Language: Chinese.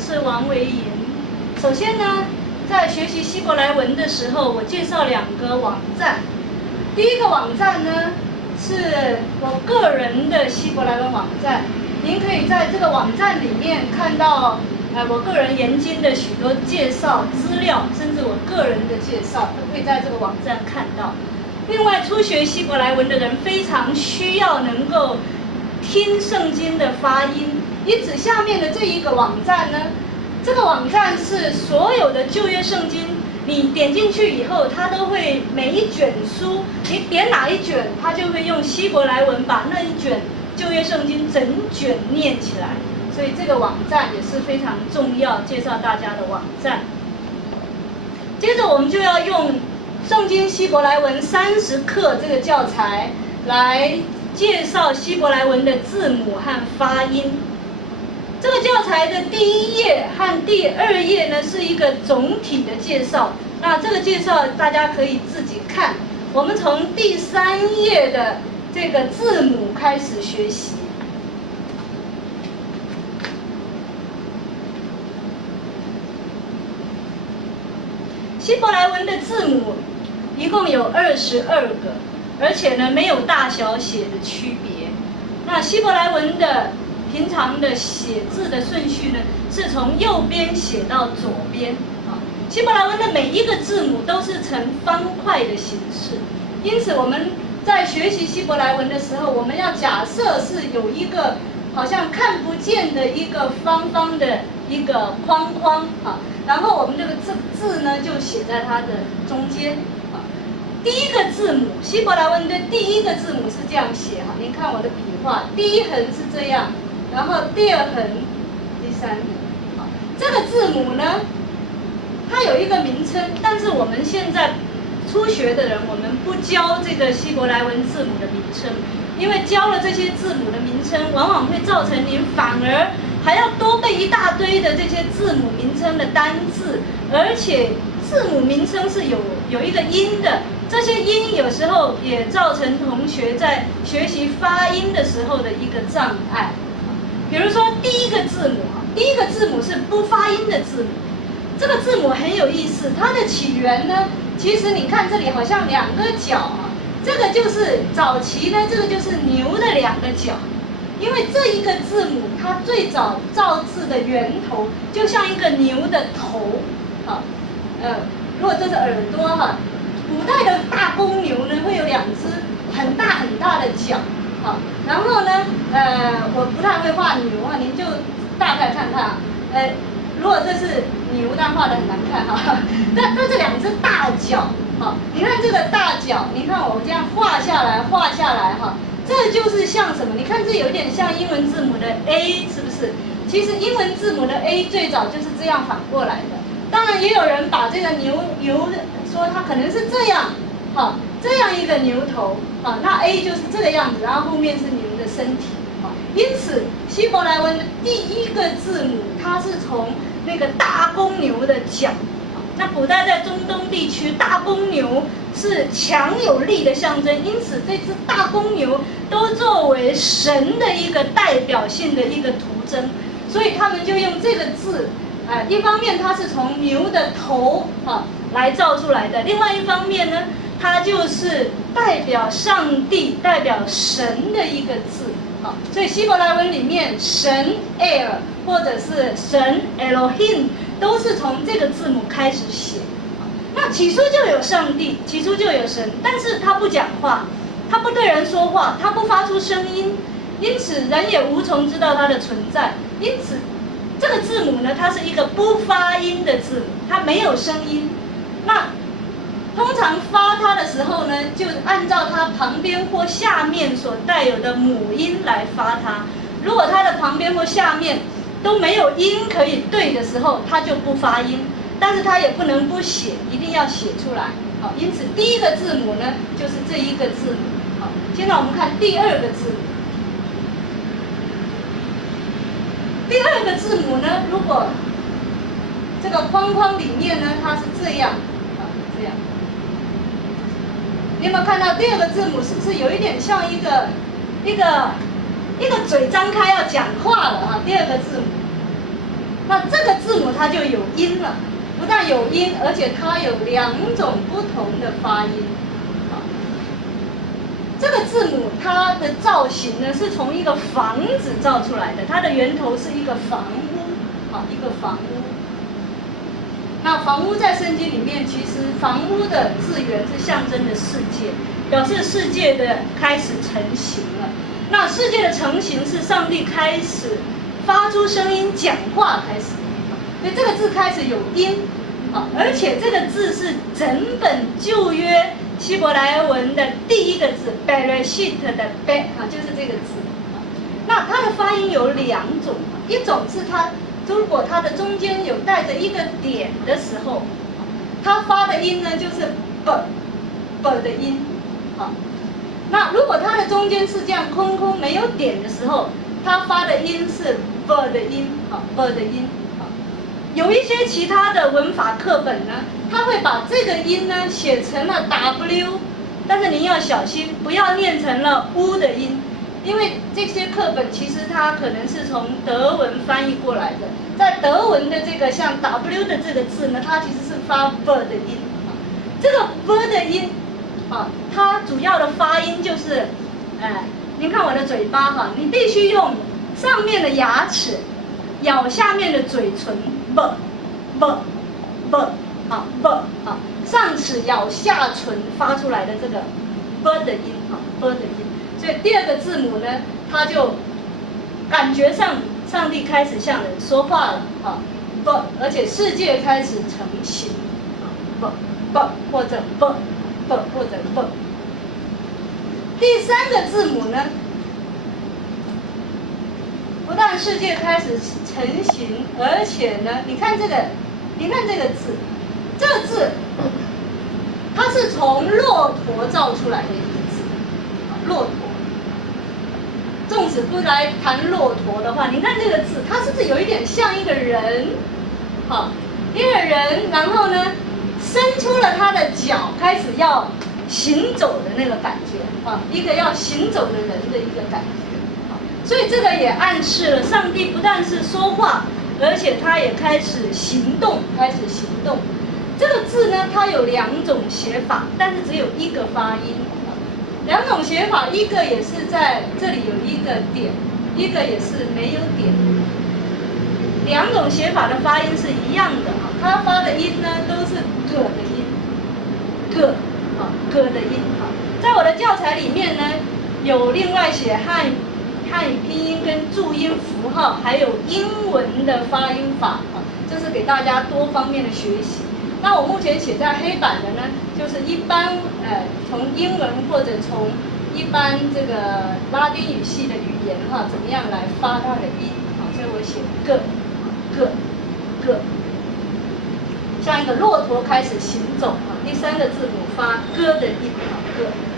是王维莹。首先呢，在学习希伯来文的时候，我介绍2个网站。第一个网站呢，是我个人的希伯来文网站，您可以在这个网站里面看到我个人研经的许多介绍资料，甚至我个人的介绍都可以在这个网站看到。另外，初学希伯来文的人非常需要能够听圣经的发音，因此下面的这一个网站呢，这个网站是所有的旧约圣经，你点进去以后，它都会每一卷书，你点哪一卷，它就会用希伯来文把那一卷旧约圣经整卷念起来。所以这个网站也是非常重要，介绍大家的网站。接着我们就要用圣经希伯来文30课这个教材来介绍希伯来文的字母和发音。这个教材的第1页和第2页呢是一个总体的介绍，那这个介绍大家可以自己看。我们从第3页的这个字母开始学习。希伯来文的字母一共有22个，而且呢没有大小写的区别。那希伯来文的平常的写字的顺序呢，是从右边写到左边啊。希伯来文的每一个字母都是呈方块的形式，因此我们在学习希伯来文的时候，我们要假设是有一个好像看不见的一个方方的一个框框啊，然后我们这个字呢就写在它的中间啊。第一个字母，希伯来文的第一个字母是这样写哈，您看我的笔画，第一横是这样，然后第2横，第3横。好，这个字母呢，它有一个名称，但是我们现在初学的人，我们不教这个希伯来文字母的名称，因为教了这些字母的名称，往往会造成您反而还要多背一大堆的这些字母名称的单字，而且字母名称是有一个音的，这些音有时候也造成同学在学习发音的时候的一个障碍。比如说第一个字母，第一个字母是不发音的字母，这个字母很有意思，它的起源呢，其实你看这里好像2个角啊，这个就是早期呢，这个就是牛的2个角。因为这一个字母，它最早造字的源头就像一个牛的头，好，如果这是耳朵哈，古代的大公牛呢会有2只很大很大的角，好，然后呢，我不太会画牛啊，您就大概看看啊，如果这是牛，但画得很难看哈，那这2只大角，好，你看这个大角，你看我这样画下来哈。这就是像什么？你看这有点像英文字母的 A， 是不是？其实英文字母的 A 最早就是这样反过来的。当然也有人把这个牛说它可能是这样，好，这样一个牛头，好，那 A 就是这个样子，然后后面是牛的身体，好，因此希伯来文的第一个字母它是从那个大公牛的角。那古代在中东地区，大公牛是强有力的象征，因此这只大公牛都作为神的一个代表性的一个图征，所以他们就用这个字，一方面它是从牛的头来造出来的，另外一方面呢，它就是代表上帝、代表神的一个字。好，所以希伯来文里面神 El 或者是神 Elohim 都是从这个字母开始写。那起初就有上帝，起初就有神，但是他不讲话，他不对人说话，他不发出声音，因此人也无从知道他的存在。因此这个字母呢，它是一个不发音的字母，它没有声音。那通常发它的时候呢，就按照它旁边或下面所带有的母音来发它。如果它的旁边或下面都没有音可以对的时候，它就不发音。但是它也不能不写，一定要写出来。好，因此第一个字母呢，就是这一个字母。好，现在我们看第2个字母。第2个字母呢，如果这个框框里面呢，它是这样，这样。你有没有看到第2个字母是不是有一点像一个嘴张开要讲话了啊？第2个字母，那这个字母它就有音了，不但有音，而且它有2种不同的发音。这个字母它的造型呢，是从一个房子造出来的，它的源头是一个房屋，一个房屋。那房屋在圣经里面，其实房屋的字源是象征的世界，表示世界的开始成型了。那世界的成型是上帝开始发出声音讲话开始，所以这个字开始有音，而且这个字是整本旧约希伯来文的第一个字 Bereshit 的 Be 就是这个字。那它的发音有2种，一种是它如果它的中间有带着一个点的时候，它发的音呢就是 b 的音，那如果它的中间是这样空空没有点的时候，它发的音是 b 的音，b 的音。有一些其他的文法课本呢，它会把这个音呢写成了 w， 但是您要小心，不要念成了 u 的音，因为这些课本其实它可能是从德文翻译过来的，在德文的这个像 w 的这个字呢，它其实是发 v 的音，这个 v 的音，它主要的发音就是，您看我的嘴巴你必须用上面的牙齿咬下面的嘴唇。上齿咬下唇发出来的这个 b 的音，b 的音。所以第2个字母呢，它就感觉上上帝开始向人说话了，b， 而且世界开始成型，b 或者 b 或者 b。第3个字母呢？不但世界开始成型，而且呢，你看这个字，这个字，它是从骆驼造出来的一个字，骆驼。纵使不来谈骆驼的话，你看这个字，它是不是有一点像一个人？一个人，然后呢，伸出了他的脚，开始要行走的那个感觉，一个要行走的人的一个感觉。所以这个也暗示了上帝不但是说话，而且他也开始行动，这个字呢，它有2种写法，但是只有1个发音。2种写法，一个也是在这里有一个点，一个也是没有点。2种写法的发音是一样的它发的音呢都是葛的音，葛的音在我的教材里面呢，有另外写汉语拼音跟注音符号，还有英文的发音法这是给大家多方面的学习。那我目前写在黑板的呢，就是一般从英文或者从一般这个拉丁语系的语言怎么样来发它的音所以我写个，像一个骆驼开始行走第3个字母发歌的音个。